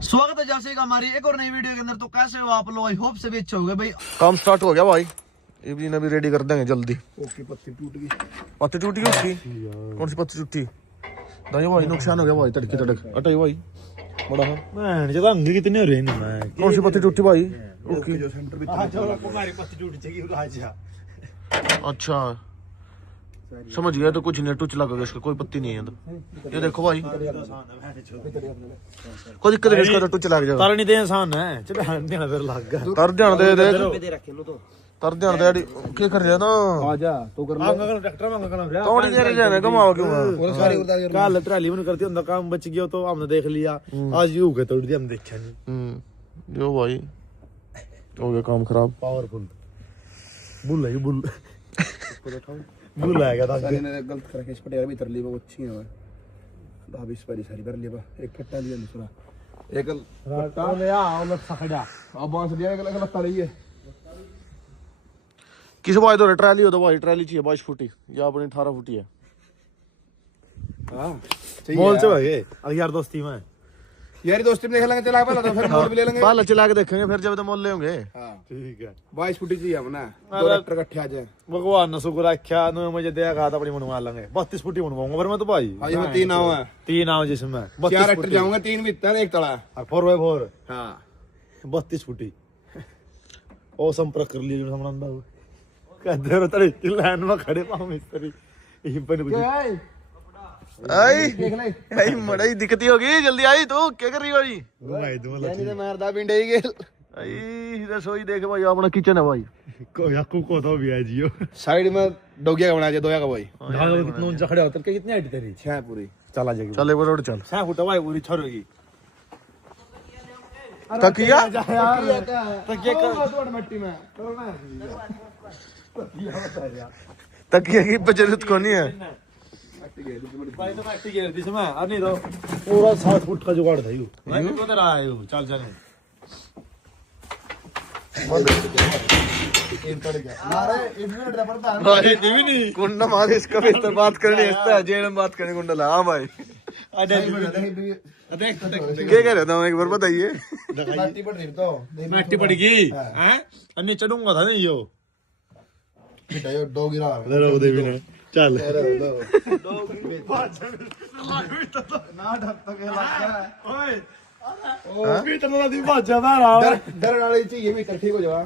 स्वागत है जैसे का हमारी एक और नई वीडियो के अंदर। तो कैसे हो आप लोग? आई होप सभी अच्छे हो गए भाई। काम स्टार्ट हो गया भाई, इवनिंग अभी रेडी कर देंगे जल्दी। ओके, पत्ती टूट गई। पत्ती टूट गई उसकी? कौन सी पत्ती टूटी? दाई भाई नुकसान हो गया भाई, तड़के तड़क अटाई भाई बड़ा है। मैं जब अंग कितने हो रहे हैं। कौन सी पत्ती टूटी भाई? ओके, जो सेंटर में हमारी पत्ती टूट जाएगी राजा। अच्छा समझ गया, तो कुछ नहीं, टुच लगा गया इसका, कोई पत्ती नहीं है तो। ये देखो भाई, कोई दिक्कत नहीं, इसका तो टुच लग जाएगा। तार नहीं दे इंसान है, चल देना फिर लग गया। तर ध्यान दे दे, दे रखे नो तो तर ध्यान दे। क्या कर रहा है ना? आजा तो कर ले। ट्रैक्टर मांगा करना कौन नहीं दे रहे जाने कमाओ क्यों? और सारी उड़ाई कर। कल ट्राली में करती अंदर काम बच गया तो हमने देख लिया। आज यू के तोड़ दिया, हम देखा नहीं। जो भाई हो गया काम खराब। पावरफुल बुल है, बुल बुल आएगा था। साले ने गलत करके इस पटेर भी तर ली, वो अच्छी है भाभी। इस पर सारी भर ली बा, एक फट्टा लिया दूसरा एक राटा ले आ और सखड़ा अब बांस दिया, एक अलग लत्ता रही है। किस भाई तो ट्रैली हो तो भाई, ट्रैली चाहिए 22 फुटी या अपनी 18 फुटी है। हां मॉल से भागे अब यार दोस्ती में यारी दोस्ती में देख लेंगे, चला पहले तो फिर मोल भी ले लेंगे। बाल चला के देखेंगे फिर जब तो मोल ले होंगे। हां ठीक है। 22 फुटी चाहिए अपना, दो ट्रैक्टर इकट्ठे आ जाए। भगवान ने शुक्र रखा नो मुझे दया कहा था अपनी मनवा लेंगे। 32 फुटी मनवाऊंगा फिर मैं तो भाई। आज में 3 नाव है, 3 नाव जिसमें 4 ट्रैक्टर जाऊंगा, 3 भीतर एक तला और 4x4। हां 32 फुटी ओ संपर्क कर लिए जो हमने अंदर कहते हो तड़े की लाइन में खड़े पाऊं मिस्त्री ये बन कुछ आई देख ले। आई मड़ाई दिखती होगी, जल्दी आई तू क्या कर रही भाई? भाई तुम यानी तो मारदा पिंडे ही गेल। आई रसोई देख भाई, अपना किचन है भाई। को याकू को तो भी है जियो साइड में डोगिया का बना दे, दोया का भाई। ढाल कितना ऊंचा खड़े होते के कितनी हाइट तेरी 6 पूरी चला जाएगी चल एक बार और चल। 6 फुट भाई पूरी छोड़ेगी तकिया तकिया का मिट्टी में तकिया की जरूरत को नहीं है। भाई तो मट्टी गिर दी इसमें अब नहीं तो पूरा 7 फुट का जुगाड़ था यू भाई को तेरा आए हो चल चल भाई नहीं कुंडा मारे इसका बेहतर बात करनी है, जेल में बात करनी कुंडा। हाँ भाई देख क्या कह रहा था एक बार बताइए। मट्टी पड़ेगी हैं अन्य चढ़ूंगा था नहीं यो दो गिरा रो दे भी नहीं चल ना ढक तो के लग गया। ओए भी इतना दिन बाद जाता रहा डर वाली चाहिए भी ठीक हो जावा।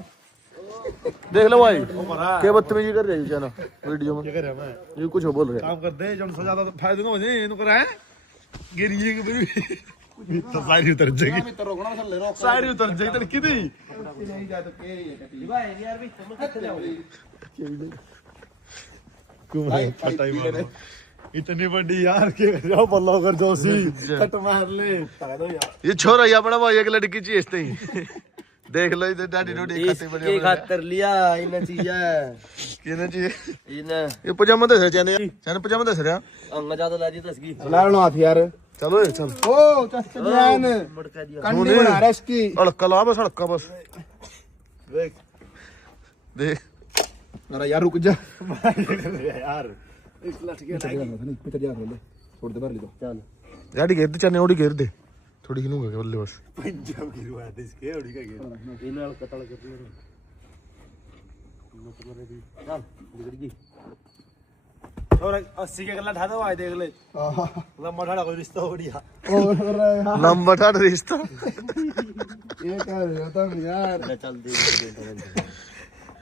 देख लो भाई क्या बदतमीजी कर रही है ना वीडियो में। क्या कर रहा मैं ये कुछ बोल रहे काम कर दे जो सजा तो फायदा ना हो जाए इनको करा है गिरिए के भी तो सारी उतर जाएगी मैं तो रोकना चल ले रोक सारी उतर जाएगी तो कितनी नहीं जा तो के ये कटी भाई यार भी तुम कितने जाओगे? क्यों भाई फटाई मारो इतनी बड़ी यार के जाओ बल्ला कर जोशी कट मार ले दो यार ये छोरा ये अपना भाई एक लड़की चाहिए इसते ही। देख लो इधर डैडी रोटी खाते बड़े के खातर लिया इन चीज किने चाहिए इन ये पजामा दे चने चने पजामा दे रहा अंग ज्यादा लाजी दसगी लाड़ो हाथ यार। चलो ये चल ओ चस्ते जान मटका दिया कंडी बना रहा इसकी अड़का ला बस अड़का बस देख देख अरे यार रुक जा यार एक लट के नहीं पितर जा ले छोड़ दे भर ले तो चल डैडी घेर दे चने ओडी घेर दे थोड़ी खिनूंगा बल्ले बस। पंजाब गिरवा दे इसके ओड़ी का गिर इन कतल कर चल बिगड़ गई और 80 के गला ढा दो भाई देख ले लंबा ठाड़ा कोई रिश्ता हो गया लंबा ठाड़ रिश्ता ये क्या होता है यार। चल दे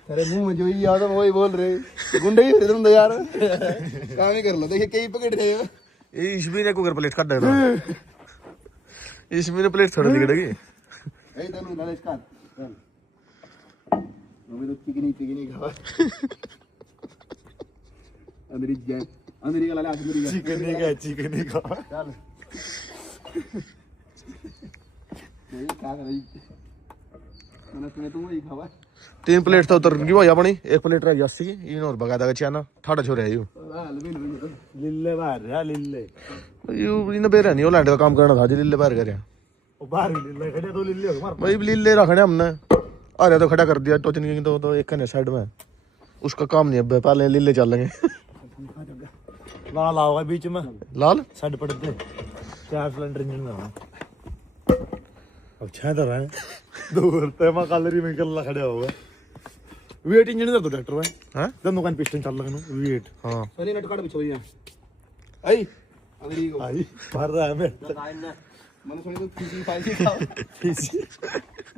तेरे मुंह में जो ही आता वही बोल रहे गुंडे ही तुम तो यार काम ही कर लो। देखिए कई पकड़ रहे हो ये इसमें ने कुकर प्लेट काट देगा इसमें ने प्लेट थोड़ी दिखेगी। ए तनु लाले इसका चल अभी तो चिकनी खावा अंदर का लाले चिकनी का चल ये क्या कर रही मैंने तुम वही खावा 3 प्लेट तो उतर गई भाई अपनी, एक प्लेट रह गई 80 की। इन और भगा देगा चाना ठाड़ा छोरे यू लिल्ले बाहर है लिल्ले यू इन बेरा नहीं ओलैंड का काम करना था जी लिल्ले बाहर करे ओ बाहर लिल्ले खड़े तो लिल्ले मार भाई लिल्ले रखने हमने अरे तो खड़ा कर दिया टोचन की तो एक ने साइड में उसका काम नहीं अब पहले लिल्ले चलेंगे। लाल आओगा बीच में लाल साइड पड़ दे 4 सिलेंडर इंजन में अच्छा तो है दूर ते मैं कलरी में कल्ला खड़ा हुआ वेट इंजन दे दो ट्रैक्टर में हैं दोनों कान पिस्टन चल लगनु वेट हां सनी नट काट बिछो भैया आई अंगड़ी को आई मार रहा है मैं मैंने सुनी तो फिशी फाइसी खाओ फिशी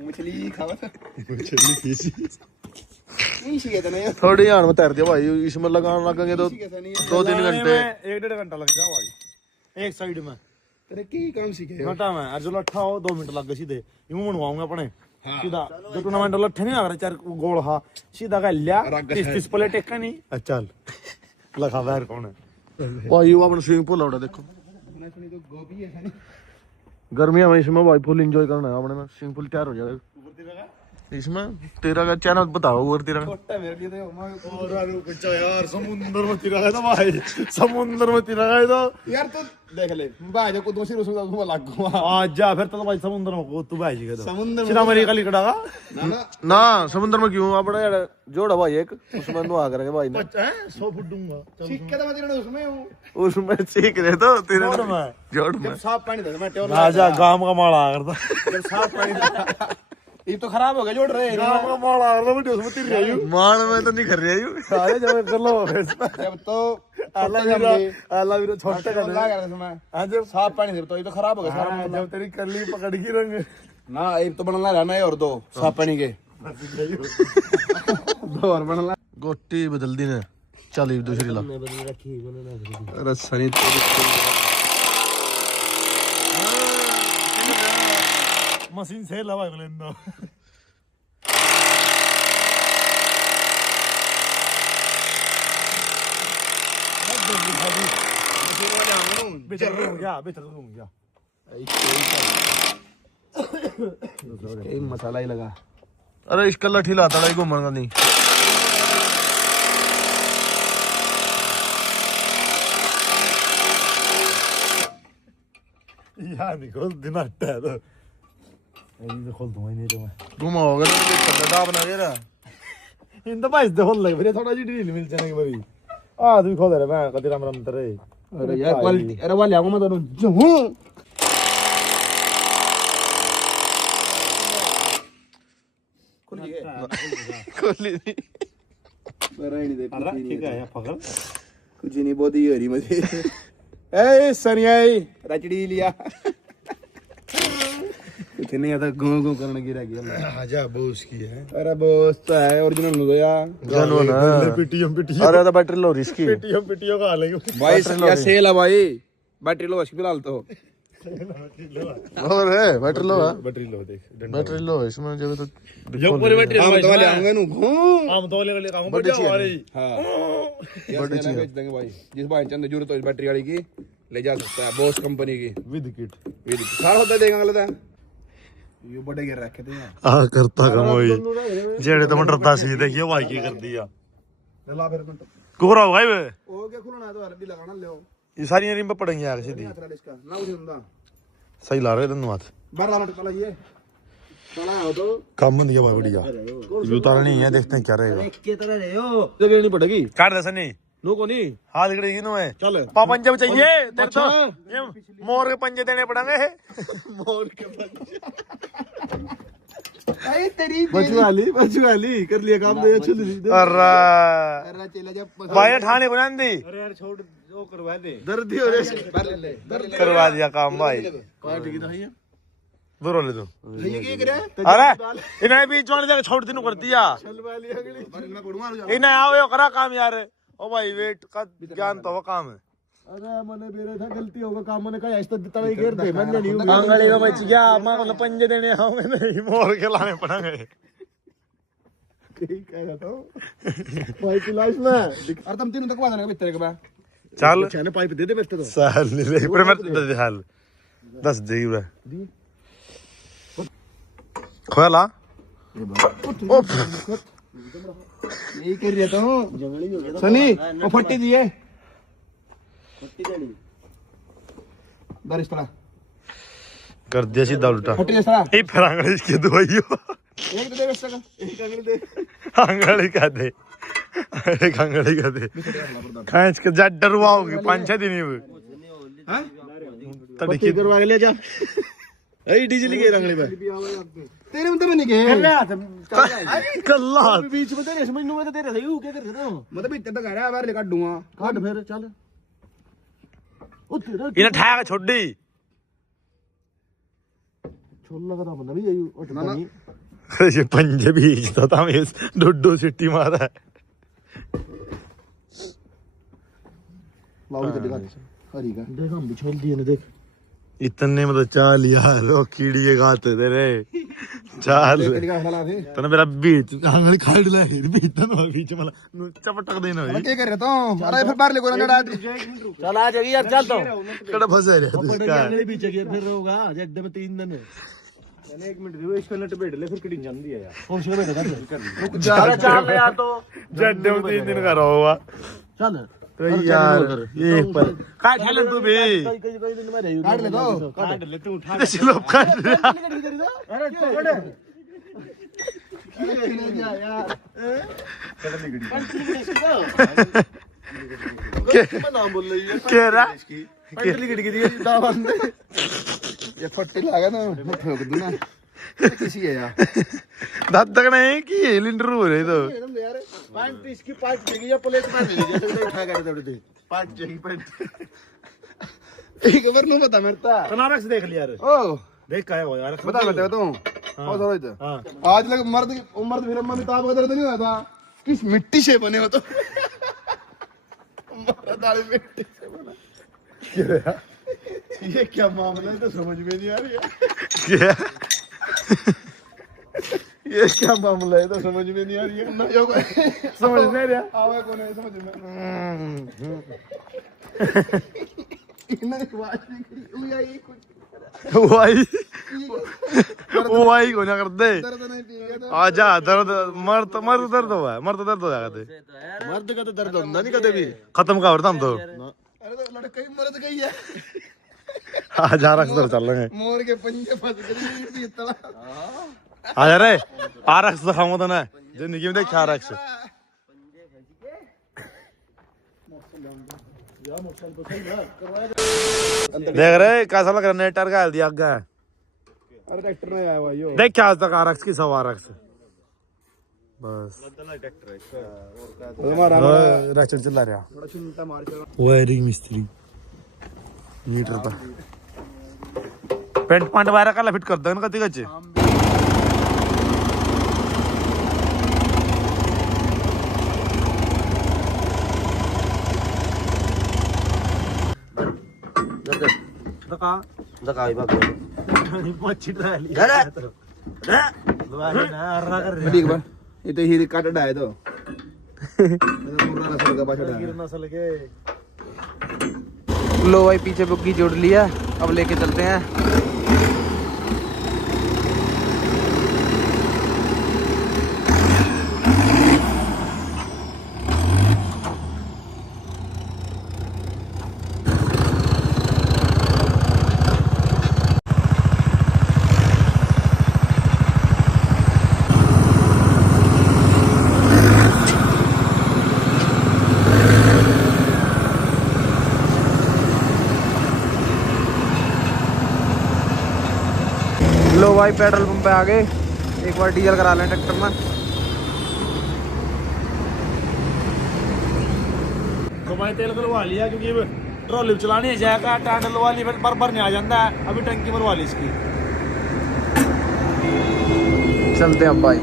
मछली खाओ चली फिशी नहीं सीखे नहीं थोड़ी ध्यान में तैर दिया भाई इसमें लगाने लगेंगे तो कैसा नहीं 2-3 घंटे 1-1.5 घंटा लग जाओ भाई एक साइड में तेरे की काम सीखे घंटा में और जो लट्ठा हो 2 मिनट लग गए सीधे यूं बनवाऊंगा अपने सीधा जो टूर्नामेंट लट्ठे नहीं आ रहा चार गोल हा सीधा का लिया 30 प्लेट एक का नहीं चल लखा बाहर कौन है भाई वो अपना स्विमिंग पूल लौटा देखो मैंने सुनी तो गोभी है नहीं गर्मियां में इसमें भाई फुल एंजॉय करना है अपने में स्विमिंग पूल तैयार हो जाएगा इसमें तेरा का चैनल बताओ और तेरा छोटा मेरे लिए तो और कुछ यार समुद्र में तिरा है ना भाई समुद्र में तिरा है तो यार तो देख ले बाजो को दूसरी उसमें तो लग गया आज जा फिर तो भाई समुद्र में को तू भाई जी का समुद्र में सीधा अमेरिका लिखड़ा ना ना ना समुद्र में क्यों अपना यार जोड़ा भाई एक उसमें नुआ करेंगे भाई ना बच्चा है 100 फुट दूंगा सीख के तो मैं तेरे उसमें हूं उसमें सीख रहे तो तेरे जोड़ में जोड़ में जब साफ पानी दे मैं टेबल राजा गांव का माड़ा करता जब साफ पानी ये तो खराब हो गया जोड़ रहे गांव का माड़ा करता बेटे उसमें तिर रही हूं मान में तो नहीं कर रही हूँ अरे जब कर लो जब तो आला भी छोटे कर लगा कर इसमें आज जब साफ पानी दे तो ये तो खराब हो गया सारा जब तेरी कली पकड़ की रंग ना एक तो बनना रहना है और दो साफ पानी के दो और बनना गोटी बदल दी ने चल दूसरी ला रसनी मशीन से लवा लेंदो बेचूंगा मसाला ही लगा अरे इसका लठी लाता है घूमन का नहीं यार निकोल दिन अट्टा है तो ये खोल दूंगा नहीं तो मैं घुमाओगे तो कदा बना के रहा इन तो भाई खोल लग फिर थोड़ा जी ढील मिल जाने के बरी आ तू खोल रे मैं कदी राम राम तरे अरे यार क्वालिटी अरे वाले आऊंगा मैं तो खोली नहीं नहीं दे ठीक है पकड़ कुछ नहीं बहुत ही हरी मुझे ए सनिया रचड़ी लिया कुछ नहीं आता गो गो करने की रह गया आजा बोस की है अरे बोस तो है ओरिजिनल हो गया जानो ना पिटियम अरे तो बैटरी लो रिस्की पिटियो का लेंगे भाई क्या सेल है भाई बैटरी लो इसकी फिलहाल तो और है बैटरी लो बैटरी लो देख बैटरी लो इसमें जब तो जो पूरी बैटरी हम तो वाले आऊंगा नु घूम हम तो ले काम बढ़िया वाली हां बड़ी चीज बेच देंगे भाई जिस भाई चंद जरूरत हो बैटरी वाली की ले जा सकता है बॉस कंपनी की विद किट सारा होता देगा अगले दिन ये बड़े गिर रखे थे यार आ करता कम होई जेड़े तो डरता सी देखियो भाई की कर दिया ला फिर कोरा हो गई वे ओ क्या खुलना तो हरदी लगाना ले ये सारी रिम पे पड़ेंगे यार सीधी ना उसे ਹੁੰਦਾ सही ला रहे धन्यवाद बारह मिनट चला ये चला हो तो काम बन गया भाई बढ़िया ये उतारा नहीं है देखते हैं क्या रहेगा के तरह रहे हो जगह नहीं पड़ेगी काट दे सनी नो को नहीं हाथ गिरेगी नो है चल पंजे चाहिए तेरे तो ये मोर के पंजे देने पड़ेंगे मोर के पंजे आई तेरी बचवाली कर लिया काम दे चल अरे अरे चले जा भाई ठाणे को नंदी अरे यार छोड़ वो करवा दे दर्दी हो रे ले करवा दिया काम भाई क्वालिटी की तो है दूर ले तू ये क्या करे अरे इन्हें बीच वाले जगह छोड़ दिनु कर दिया चलवा लिया अगली मैं पड़ूंगा इन्हें आओ यो करा काम यार ओ भाई वेट का ज्ञान तो वो काम है अरे मैंने मेरे था गलती होगा काम मैंने कहा ऐसा तड़े घेर दे मैंने नहीं कांगड़ी का बच गया मैं को पंजे देने आऊंगे नहीं मोर के लाने पड़ेंगे ठीक है तो भाई की लाइफ में अरे तुम तीनों तक बात ना बिस्तर के बाद चल छाने पाइप दे दे बिस्तर तो साल ले पर मैं दे हाल 10 दे रे खोला यही कर रहा था सनी वो फट्टी दिए फट्टी देनी बारिश पड़ा कर दिया सीधा उल्टा फट्टी जैसा ये फिर अंग्रेज की दवाइयो एक तो दे बेस्तर का एक अंगली दे अंगड़ी का दे एक अंगड़ी का दे खांच के जा डरवाओगे 5-6 दिन ही हां तड़की करवा के ले जा ए डीजल के रंगले पे तेरे में तो मैं नहीं गए कल्ला बीच में तेरे समझ में तेरे सही हो क्या कर रहे हो मतलब इतना तो कह रहा है बाहर काट दूंगा काट फिर चल ओ तेरा इन्हें ठाया छोड़ी छोड़ लगा था बंदा भी यही ओ ना, ना। नहीं ये पंजे बीचता था मैं डोडो सिटी मारा है लाओ इधर दिखा हरी का देख हम भी छोड़ दिए ना देख इतने मतलब चाल यार वो कीड़ी के गाते तेरे चाल दिखा हला थे तने मेरा बीच आंगली खाड़ ला बीच ना बीच मला चपटक देना अरे क्या कर रहे तो अरे फिर बाहर ले को ना डाल चल आ जाएगी यार चल तो कड़ा फंसे रे अगले बीच गया फिर होगा एकदम 3 दिन मैंने 1 मिनट दियो इसको नट बैठ ले फिर किडिंग जान दिया यार कौन सी बैठ कर जा चल यार तो जड्डे में 3 दिन का रहा चल तो यार ये पर काट ले तू भी कई दिन में रही काट ले तो काट ले तू उठा स्लो काट अरे पकड़ नाम बोल रही है क्या रहा ये फट्टी लगा ना मैं ठोक दूं ना किसी है यार दांत तक नहीं कि लिंटर हो रहे तो यार पैंट इसकी पार्ट देगी या प्लेट मार देगी जैसे उठा कर दे दे पार्ट चाहिए पैंट एक बार नो बता मेरता बनारस से देख लिया रे ओ देख का है वो यार बता तो और थोड़ा इधर हां आज लग मर्द फिल्म में अमिताभ का दर्द नहीं हुआ था किस मिट्टी से बने हो तो मर्द वाली मिट्टी से बना ये क्या मामला है तो समझ में नहीं आ रही है क्या ये क्या मामला है तो समझ में नहीं आ रही है ना जो समझ नहीं रहा आवे कौन है समझ में इन्हें आवाज नहीं करी हुआ ये कुछ वो आई को ना कर दे दर्द नहीं पिएगा तो आजा दर्द मर्द दर्द हुआ है मर्द दर्द हो जाएगा ते मर्द का तो दर्द होता नहीं कभी भी खत्म का होता हम तो अरे तो लड़का ही मर्द गई है आजा रख दर चल रहे मोर के पंजे फंस गई इतना आजा रे आरक्स दिखाऊंगा तो ना जिंदगी में देख आरक्स देख रहे कैसा लग रहा है नेटर का दिया आगे अरे ट्रैक्टर में आया हुआ यो देख क्या आज तक आरक्स की सब आरक्स बस हमारा राशन चला रहा बड़ा चिंता मार के वायरिंग मिस्त्री मीटर पर पेंट पांट वायरा काला फिट करता है ना कति कच्चे ठीक बा इथे ही काट डाय तो पूरा नसल का बाछड़ा नस्ल के लो भाई पीछे बुग्गी जोड़ लिया अब लेके चलते हैं लो भाई पेट्रोल पंप पे आ गए एक बार डीजल करा लें ट्रैक्टर में तो भाई तेल डलवा लिया क्योंकि ट्रॉली चलानी है जाएगा टायर डलवा ली पर भरने आ जाता है अभी टंकी भरवा ली इसकी चलते हैं अब भाई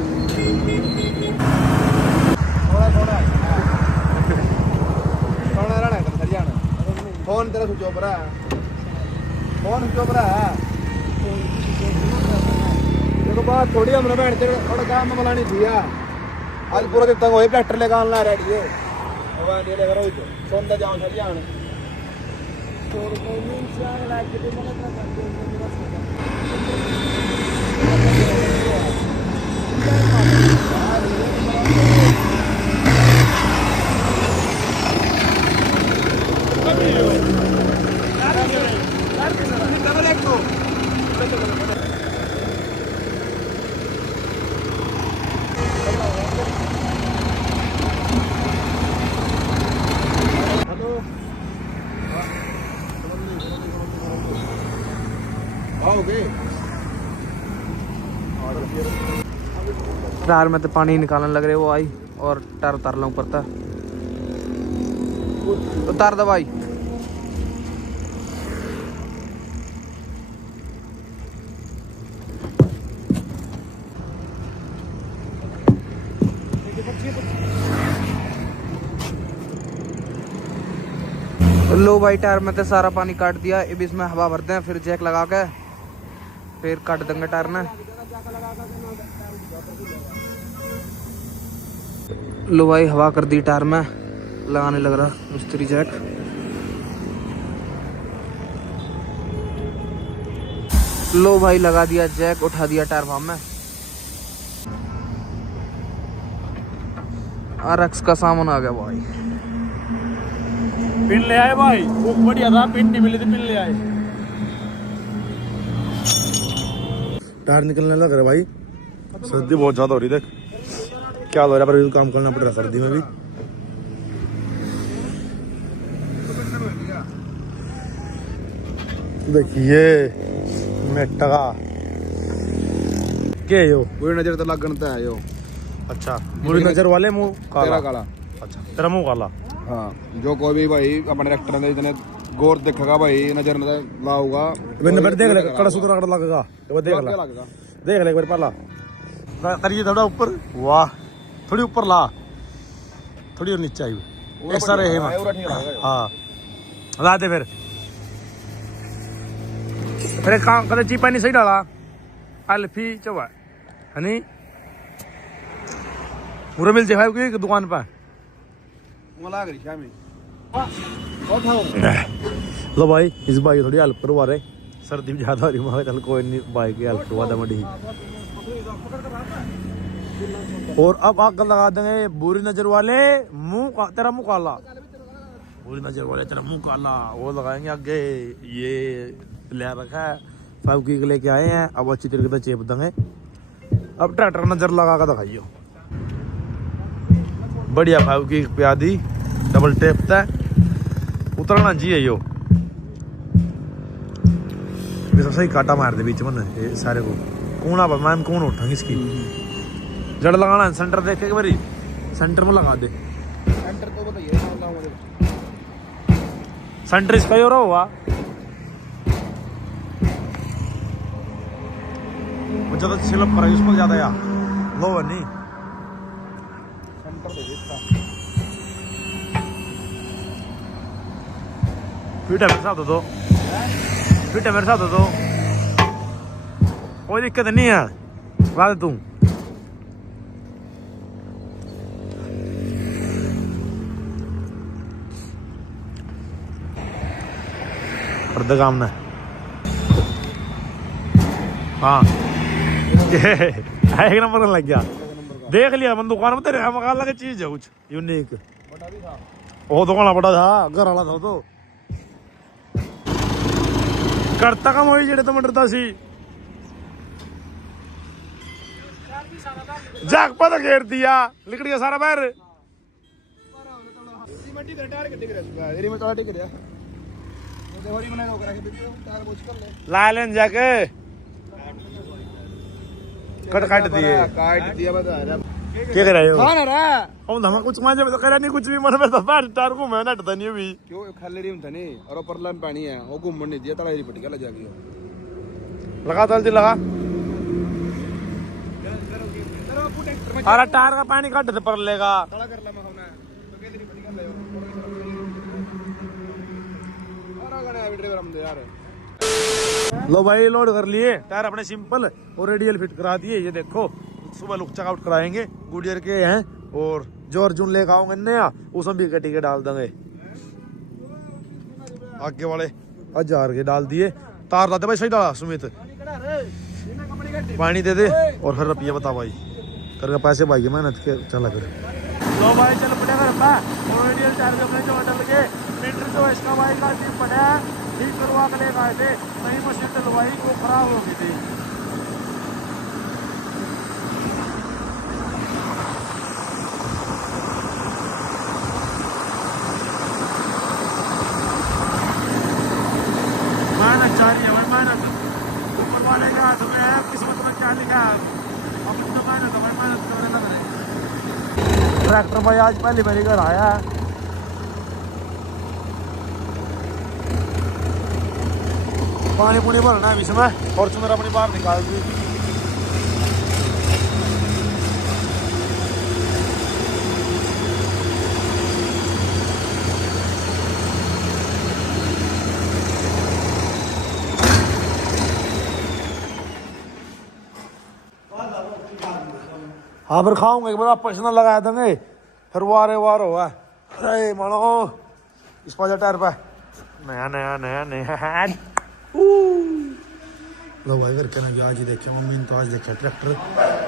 थोड़ा रहना है सर जाना फोन तेरा स्विच ऑफ रहा है फोन स्विच ऑफ रहा है देखो बात थोड़ी हमने बैठ के थोड़ा काम में बुलानी थी यार आज पूरा दिन तक वही ट्रैक्टर लेकर आना रेडी है भगवान ये लेकर तो सोंदा जाओ सर जान आओगे टायर में तो पानी निकालने लग रहे वो आई और टायर उतार लो ऊपर था उतार दो भाई। लो भाई टायर में तो सारा पानी काट दिया। अब इसमें हवा भरते हैं फिर जैक लगा के फिर काट देंगे टायर में। लो भाई हवा कर दी टायर में लगाने लग रहा मिस्त्री जैक। लो भाई लगा दिया जैक उठा दिया टायर फार्म में। RX का सामान आ गया भाई। पिन ले आए भाई, भूख बढ़िया था, पिन नहीं मिली थी, पिन ले आए। टायर निकलने लग रहा भाई, सर्दी बहुत ज्यादा हो रही। देख क्या हो रहा है, पर काम करना पड़ रहा सर्दी में भी। देखिए मेटा का क्या यो पूरी नजर तो लगन तो है यो। अच्छा मुड़ी नजर वाले मुंह काला काला। अच्छा तेरा मुंह काला। हाँ जो कोई भी भाई अपने ट्रैक्टर में इतने गौर देखेगा भाई नजर नजर लाऊगा देख ले कड़ा सूत्र कड़ा लगेगा देख ले लगेगा। देख ले एक बार पहला करिए थोड़ा ऊपर। वाह थोड़ी ऊपर ला, थोड़ी और नीचे आई ऐसा रहे। हाँ ला दे फिर एक काम कर, चीपा नहीं सही डाला अल्फी चवा है नहीं पूरा मिल जाए की दुकान पर। लो भाई इस बाइक थोड़ी हेल्प करवा रहे, सर्दी भी ज्यादा हो रही है। चल कोई नहीं बाइक की हेल्प करवा दे। और अब आग लगा देंगे बुरी नजर वाले मुंह तेरा मुंह काला, बुरी नजर वाले तेरा मुंह काला वो लगाएंगे आगे। ये ले रखा है फेविक्विक लेके आए हैं, अब अच्छी तरीके से चेप देंगे। अब ट्रैक्टर नजर लगा कर दिखाइयो बढ़िया फेविक्विक प्यादी डबल टेप था उतरना चाहिए यो। सही काटा मार दे बीच में ये सारे को कौन अब मैम कौन उठाएंगे इसकी जड़ लगाना है। सेंटर देखे एक बारी सेंटर में लगा दे। सेंटर तो बताइए सेंटर इसका ही हो रहा हुआ ज्यादा सिलप करा उसमें ज्यादा या लो नहीं सेंटर दे इसका फिट है मेरे साथ दो, फिट है मेरे साथ दो, कोई दिक्कत नहीं है ला दे तू। कर काम ने हाँ एक नंबर लग गया। देख लिया मन दुकान में तेरे मकान लगे चीज है कुछ यूनिक। वो दुकान बड़ा था घर वाला था तो करता कम हो जेड़े तो डरता सी जाग पता घेर दिया लिकड़ गया सारा बाहर। ला लेन जाके काट दिए बता क्या कर रहे हो? खाना रहा हम धमा कुछ मांझे में तो करा नहीं कुछ भी मन में तो बाहर टार को मैं नटता नहीं अभी क्यों खाली रही था नहीं और ऊपर लम पानी है वो घूमने नहीं दिया तला पट गया जाके लगा जल्दी लगा अरे टायर का पानी काट दे पर लेगा तला कर ला मैं खाना तो कैसे नहीं पट गया और गने ड्राइवर हम दे यार। लो भाई लोड कर लिए टायर अपने सिंपल और रेडियल फिट करा दिए। ये देखो सुबह लुक चेकआउट कराएंगे गुडियर के हैं और जो अर्जुन लेकर आओगे नया उसमें भी कटी के डाल देंगे। आगे वाले 1000 के डाल दिए तार लाते भाई सही डाला सुमित पानी दे दे और फिर रुपये बता भाई करके पैसे भाई मेहनत के चला कर। लो भाई चल पड़े और रेडियल टायर के अपने जो डाल के मीटर जो इसका भाई का ठीक पड़ा ठीक करवा के लेकर आए थे नई मशीन डलवाई वो खराब हो गई थी। मेहनत जारी है मेहनत ऊपर वाले के हाथ में है किस्मत में क्या लिखा है ट्रैक्टर भाई आज पहली बारी घर आया है। पानी पुनी भरना है इसमें, फॉर्च्यूनर अपनी बाहर निकाल दी। हाँ फिर खाऊंगा एक बार पर्सनल लगा देंगे, फिर वारे वार होगा। अरे मानो इस पाजा टायर पे नया नया नया नया। लो भाई घर के ना आज ही देखे, मम्मी ने तो आज देखा ट्रैक्टर,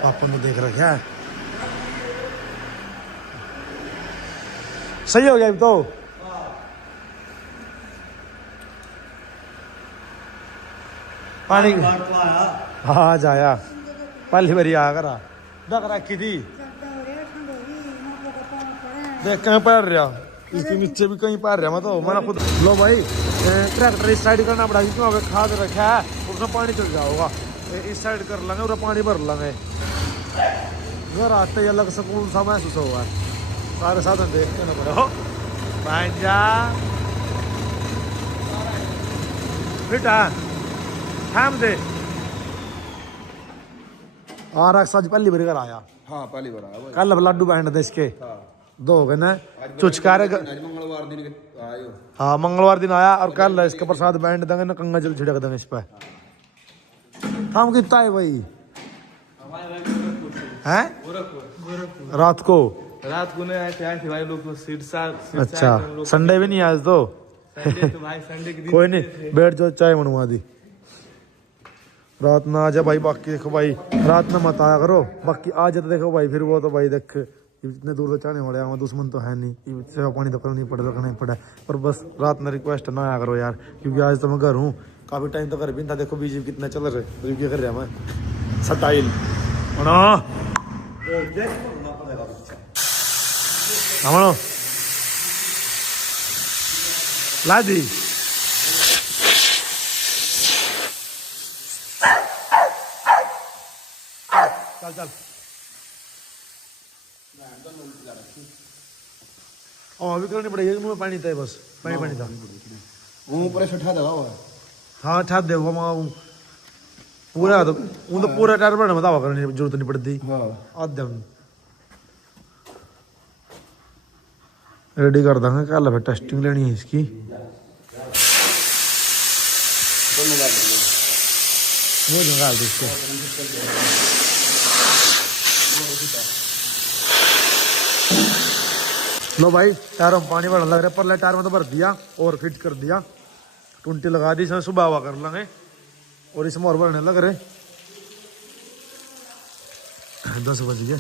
पापा ने देख रखा है। सही हो गया अभी तो। पानी हाँ आज आया, पहली बारी आ करा देख रखी थी। देख कहीं पैर रहा, इसके नीचे भी कहीं पैर रहा मैं तो मैंने खुद। लो भाई ट्रैक्टर इस साइड करना पड़ा क्योंकि वहाँ पे खाद रखा है, उसमें पानी चल जाओगा। इस साइड कर लेंगे और पानी भर लेंगे। घर आते ही अलग सुकून सा महसूस होगा। सारे साधन देखते ना पड़े हो भांजा बेटा थाम दे। आज पहली बार घर आया। हाँ पहली बार आया भाई। कल लड्डू बैंड दे इसके दो हो गए ना चुचकारे। मंगलवार दिन आयो। हाँ मंगलवार दिन आया और कल इसके प्रसाद बैंड देंगे ना, कंगा जल छिड़क देंगे इस पे। थाम कितना है भाई हैं? रात को नहीं आए थे भाई लोग तो सिरसा। अच्छा संडे भी नहीं आज तो भाई संडे के दिन कोई नहीं, बैठ जाओ चाय बनवा दी। रात में आ जा भाई, बाकी देखो भाई रात में मत आया करो, बाकी आ जाते देखो भाई फिर वो तो भाई देख इतने दूर तो चाहने वाले हैं, दुश्मन तो है नहीं, सेवा पानी तो करनी पड़े रखना ही पड़ा। पर बस रात में रिक्वेस्ट ना आया करो यार, क्योंकि आज तो मैं घर हूँ, काफी टाइम तो घर भी था। देखो बीजी कितना चल रहे, रिव्यू कर रहा मैं सटाइल ला दी। चल चल अभी करनी पड़ेगी, मुँह में पानी था बस, पानी पानी था ऊपर से ठा दगा होगा। हाँ ठा दे पूरा तो पूरा टायर पर बतावा करने की जरूरत नहीं पड़ती। आधा रेडी कर देंगे, कल फिर टेस्टिंग लेनी है इसकी। ये निकाल दो इसको। लो भाई टायर में पानी भरने लग रहा है, पर टायर में तो भर दिया और फिट कर दिया, टूंटी लगा दी, इसमें सुबह हवा कर लेंगे और इसमें और भरने लग रहे। 10 बज गए।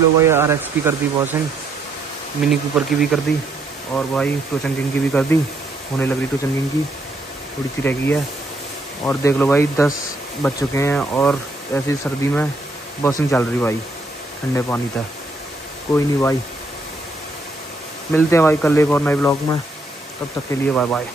लो भाई RX की कर दी वॉशिंग, मिनी कूपर की भी कर दी और भाई टोचन किंग की भी कर दी, होने लग रही टोचन किंग की, थोड़ी सी रह गई है। और देख लो भाई 10 बज चुके हैं और ऐसी सर्दी में वॉशिंग चल रही भाई, ठंडे पानी था। कोई नहीं भाई, मिलते हैं भाई कल एक और नए ब्लॉग में, तब तक के लिए बाय बाय।